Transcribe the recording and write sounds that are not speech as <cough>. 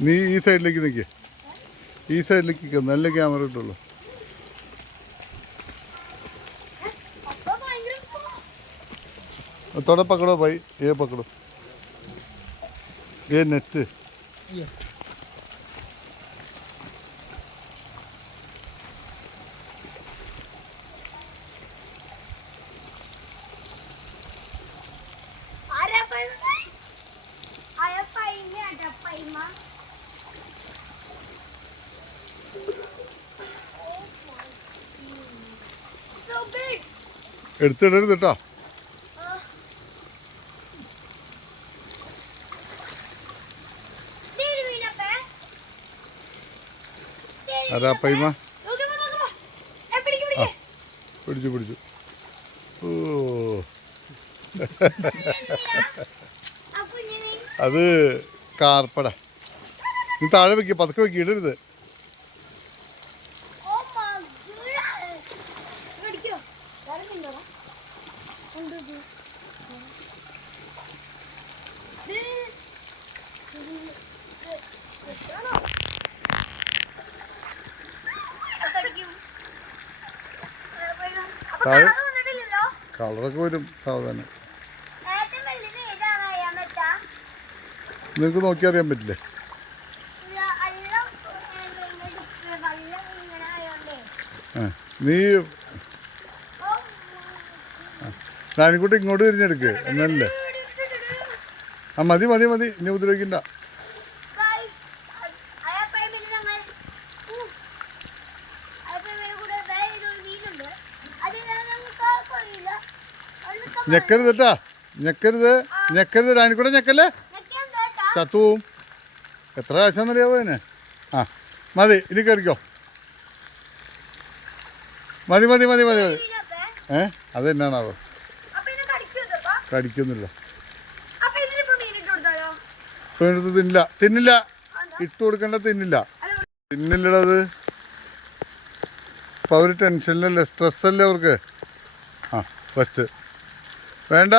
നീ ഈ സൈഡിലേക്ക് നിൽക്ക് ഈ സൈഡിലേക്ക് നിൽക്കുക നല്ല ക്യാമറ കിട്ടുള്ളൂ അപ്പൊ ഭയങ്കര ഇപ്പൊ थोड़ा पकड़ो भाई ये पकड़ो ये नेट ആരാ പൈമ ആരാ പൈമ ആരാ പൈമ എടുത്തിടരുത് കേട്ടോ. അതാ പൈമ ആ പിടിച്ചു പിടിച്ചു. ഓ. <laughs> അത് കാർപ്പട. നീ താഴെ വെക്കി പതുക്കെ വെക്കി ഇടരുത്. താഴെ-? കളറൊക്കെ വരും സാവധാനം? നിങ്ങൾക്ക് നോക്കി അറിയാൻ പറ്റില്ലേ നീ ഓ, നാനിക്കുട്ടി ഇങ്ങോട്ട് തിരിഞ്ഞെടുക്ക്. എന്നല്ലേ ആ മതി മതി മതി. ഇനി ഉപദ്രവിക്കണ്ട. ഞെക്കരുത് കേട്ടാ ഞെക്കരുത്. ഞെക്കരുത്. നാനിക്കൂടെ ഞെക്കല്ലേ? ചത്തുവും എത്ര കാശാന്നറിയാവോ അതിനെ? ആ മതി ഇനി കയറിക്കോ മതി മതി മതി മതി മതി. ഏ? അത് തന്നെയാണാവോ എടുത്ത് തിന്നില്ല. തിന്നില്ല. ഇട്ട് കൊടുക്കണ്ട തിന്നില്ല. തിന്നില്ലടത് അപ്പൊ അവർ ടെൻഷനിലല്ലേ? സ്ട്രെസ്സല്ലേ അവർക്ക്? ആ ഫസ്റ്റ് വേണ്ട.